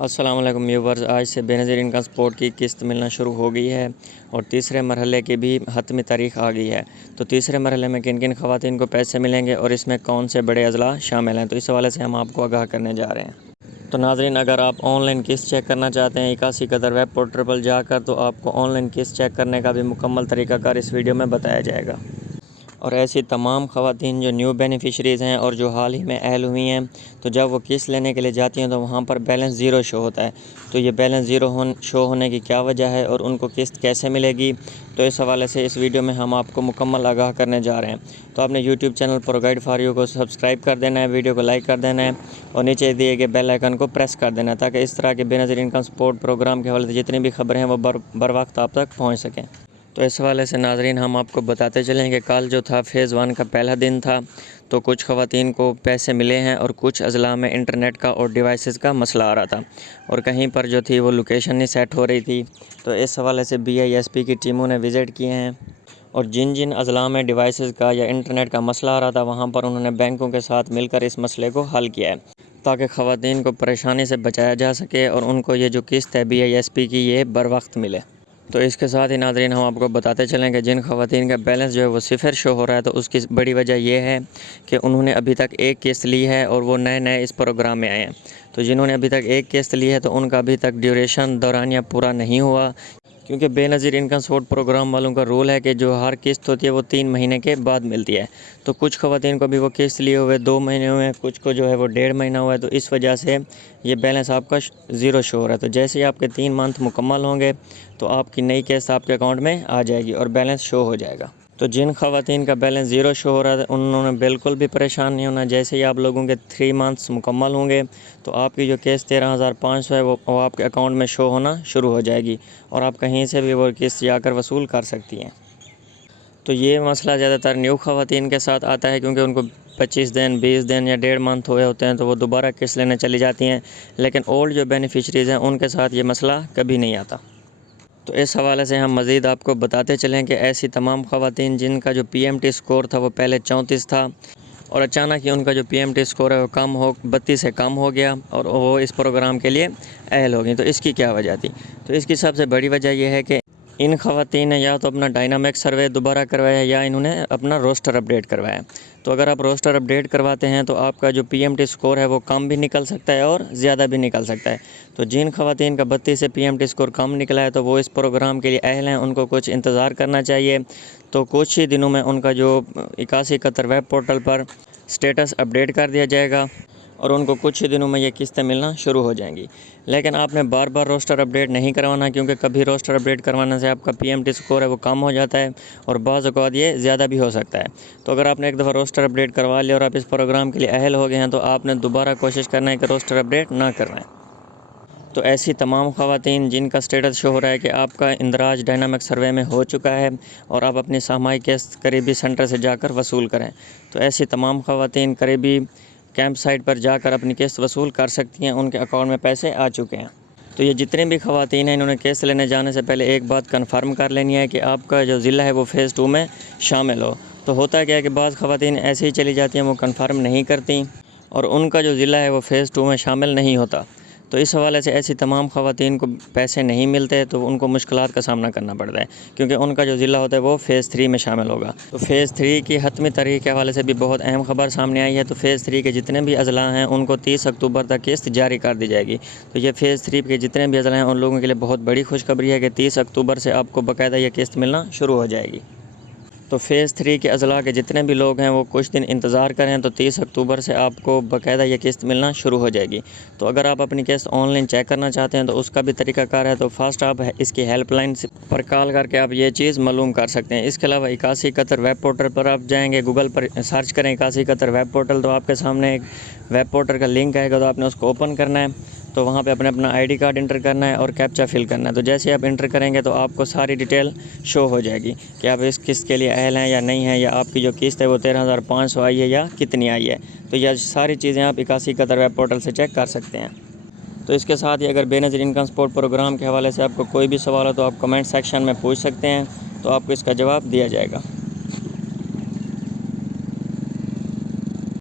अस्सलाम वालेकुम व्यूवर्स। आज से बेनज़ीर इनकम सपोर्ट की किस्त मिलना शुरू हो गई है और तीसरे मरहले की भी हतमी तारीख़ आ गई है। तो तीसरे मरहले में किन किन ख़वातीन को पैसे मिलेंगे और इसमें कौन से बड़े अज़ला शामिल हैं, तो इस हवाले से हम आपको आगाह करने जा रहे हैं। तो नाज़रीन, अगर आप ऑनलाइन किस्त चेक करना चाहते हैं 81 कदर वेब पोर्टल पर जाकर, तो आपको ऑनलाइन किस्त चेक करने का भी मुकम्मल तरीक़ाकार इस वीडियो में बताया जाएगा। और ऐसी तमाम ख़वातीन जो न्यू बेनिफिशरीज़ हैं और जो हाल ही में अहल हुई हैं, तो जब वो किस्त लेने के लिए जाती हैं तो वहाँ पर बैलेंस ज़ीरो शो होता है। तो ये बैलेंस ज़ीरो शो होने की क्या वजह है और उनको किस्त कैसे मिलेगी, तो इस हवाले से इस वीडियो में हम आपको मुकम्मल आगाह करने जा रहे हैं। तो आपने यूट्यूब चैनल प्रोगाइड फॉर यू को सब्सक्राइब कर देना है, वीडियो को लाइक कर देना है और नीचे दिए गए बेल आइकन को प्रेस कर देना है, ताकि इस तरह के बेनज़ीर इनकम सपोर्ट प्रोग्राम के हवाले से जितनी भी खबरें हैं वो बर वक्त आप तक पहुँच सकें। तो इस हवाले से नाज़रीन, हम आपको बताते चलें कि कल जो था फ़ेज़ 1 का पहला दिन था, तो कुछ ख़वातीन को पैसे मिले हैं और कुछ अज़ला में इंटरनेट का और डिवाइसेस का मसला आ रहा था और कहीं पर जो थी वो लोकेशन नहीं सेट हो रही थी। तो इस हवाले से BISP की टीमों ने विज़िट किए हैं और जिन जिन अज़ला में डिवाइसेस का या इंटरनेट का मसला आ रहा था, वहाँ पर उन्होंने बैंकों के साथ मिलकर इस मसले को हल किया है, ताकि ख़वातीन को परेशानी से बचाया जा सके और उनको ये जो किस्त है BISP की, ये बर वक्त मिले। तो इसके साथ ही नाज़रीन, हम आपको बताते चलें कि जिन ख़वातीन का बैलेंस जो है वो सिफ़र शो हो रहा है, तो उसकी बड़ी वजह यह है कि उन्होंने अभी तक एक किस्त ली है और वो नए नए इस प्रोग्राम में आए हैं। तो जिन्होंने अभी तक एक किस्त ली है, तो उनका अभी तक ड्यूरेशन दौरानिया पूरा नहीं हुआ, क्योंकि बेनज़ीर इनकम सपोर्ट प्रोग्राम वालों का रूल है कि जो हर किस्त होती है वो 3 महीने के बाद मिलती है। तो कुछ ख़वातीन को भी वो किस्त लिए हुए 2 महीने हुए हैं, कुछ को जो है वो 1.5 महीना हुआ है। तो इस वजह से ये बैलेंस आपका ज़ीरो शो हो रहा है। तो जैसे ही आपके 3 मंथ मुकम्मल होंगे, तो आपकी नई किस्त आपके अकाउंट में आ जाएगी और बैलेंस शो हो जाएगा। तो जिन ख़वातीन का बैलेंस ज़ीरो शो हो रहा है, उन्होंने बिल्कुल भी परेशान नहीं होना। जैसे ही आप लोगों के 3 मंथ्स मुकम्मल होंगे, तो आपकी जो किस्त 13,500 है वो आपके अकाउंट में शो होना शुरू हो जाएगी और आप कहीं से भी वो किस्त जाकर वसूल कर सकती हैं। तो ये मसला ज़्यादातर न्यू ख़वातीन के साथ आता है, क्योंकि उनको 25 दिन 20 दिन या 1.5 मंथ हुए होते हैं, तो वो दोबारा किस्त लेने चली जाती हैं। लेकिन ओल्ड जो बेनिफिशरीज़ हैं उनके साथ ये मसला कभी नहीं आता। तो इस हवाले से हम मज़ीद आपको बताते चलें कि ऐसी तमाम ख़वातीन जिनका जो PMT स्कोर था वो पहले 34 था और अचानक ही उनका जो PMT स्कोर है वो 32 से कम हो गया और वो इस प्रोग्राम के लिए अहल हो गई। तो इसकी क्या वजह थी? तो इसकी सबसे बड़ी वजह यह है कि इन ख़वातीन ने या तो अपना डायनामिक सर्वे दोबारा करवाया या इन्होंने अपना रोस्टर अपडेट करवाया। तो अगर आप रोस्टर अपडेट करवाते हैं, तो आपका जो PMT स्कोर है वो कम भी निकल सकता है और ज़्यादा भी निकल सकता है। तो जिन ख़वातीन का 32 से PMT स्कोर कम निकला है, तो वो इस प्रोग्राम के लिए अहल हैं, उनको कुछ इंतज़ार करना चाहिए। तो कुछ ही दिनों में उनका जो 81 कतर वेब पोर्टल पर स्टेटस अपडेट कर दिया जाएगा और उनको कुछ ही दिनों में ये किस्तें मिलना शुरू हो जाएंगी। लेकिन आपने बार बार रोस्टर अपडेट नहीं करवाना, क्योंकि कभी रोस्टर अपडेट करवाने से आपका PMT स्कोर है वो कम हो जाता है और बाज़ औक़ात ये ज़्यादा भी हो सकता है। तो अगर आपने एक दफ़ा रोस्टर अपडेट करवा लिया और आप इस प्रोग्राम के लिए अहल हो गए हैं, तो आपने दोबारा कोशिश करना है कि रोस्टर अपडेट ना करवाएं। तो ऐसी तमाम ख़वातीन जिनका स्टेटस शो हो रहा है कि आपका इंदराज डायनामिक सर्वे में हो चुका है और आप अपनी सामाई किस्त करीबी सेंटर से जाकर वसूल करें, तो ऐसी तमाम ख़वातीन करीबी कैंप साइट पर जाकर अपनी किस्त वसूल कर सकती हैं। उनके अकाउंट में पैसे आ चुके हैं। तो ये जितनी भी ख़वातीन हैं, इन्होंने किस्त लेने जाने से पहले एक बात कन्फर्म कर लेनी है कि आपका जो ज़िला है वो फ़ेज़ 2 में शामिल हो। तो होता क्या है कि बाज़ ख़वातीन ऐसे ही चली जाती हैं, वो कन्फर्म नहीं करती और उनका जो ज़िला है वो फ़ेज़ 2 में शामिल नहीं होता। तो इस हवाले से ऐसी तमाम ख़वातीन को पैसे नहीं मिलते, तो उनको मुश्किलात का सामना करना पड़ता है, क्योंकि उनका जो ज़िला होता है वो फ़ेज़ 3 में शामिल होगा। तो फ़ेज़ 3 की हतमी तारीख़ के हवाले से भी बहुत अहम ख़बर सामने आई है। तो फ़ेज़ 3 के जितने भी अज़ला हैं उनको 30 अक्टूबर तक किस्त जारी कर दी जाएगी। तो ये फ़ेज़ 3 के जितने भी अज़ला हैं उन लोगों के लिए बहुत बड़ी खुशखबरी है कि 30 अक्टूबर से आपको बाकायदा ये किस्त मिलना शुरू हो जाएगी। तो फ़ेज़ 3 के अज़ला के जितने भी लोग हैं वो कुछ दिन इंतज़ार करें, तो 30 अक्टूबर से आपको बाकायदा ये किस्त मिलना शुरू हो जाएगी। तो अगर आप अपनी किस्त ऑनलाइन चेक करना चाहते हैं, तो उसका भी तरीक़ाकार है। तो फर्स्ट आप इसकी हेल्पलाइन पर कॉल करके आप ये चीज़ मालूम कर सकते हैं। इसके अलावा 81 कतर वेब पोर्टल पर आप जाएंगे, गूगल पर सर्च करें 81 कतर वेब पोर्टल, तो आपके सामने एक वेब पोर्टल का लिंक आएगा, तो आपने उसको ओपन करना है। तो वहाँ पे अपना ID कार्ड इंटर करना है और कैप्चा फिल करना है। तो जैसे आप इंटर करेंगे, तो आपको सारी डिटेल शो हो जाएगी कि आप इस किस्त के लिए अहल हैं या नहीं हैं, या आपकी जो किस्त है वो 13,500 आई है या कितनी आई है। तो यह सारी चीज़ें आप 81 कतर वेब पोर्टल से चेक कर सकते हैं। तो इसके साथ ही अगर बेनज़ीर इनकम सपोर्ट प्रोग्राम के हवाले से आपको कोई भी सवाल हो, तो आप कमेंट सेक्शन में पूछ सकते हैं, तो आपको इसका जवाब दिया जाएगा।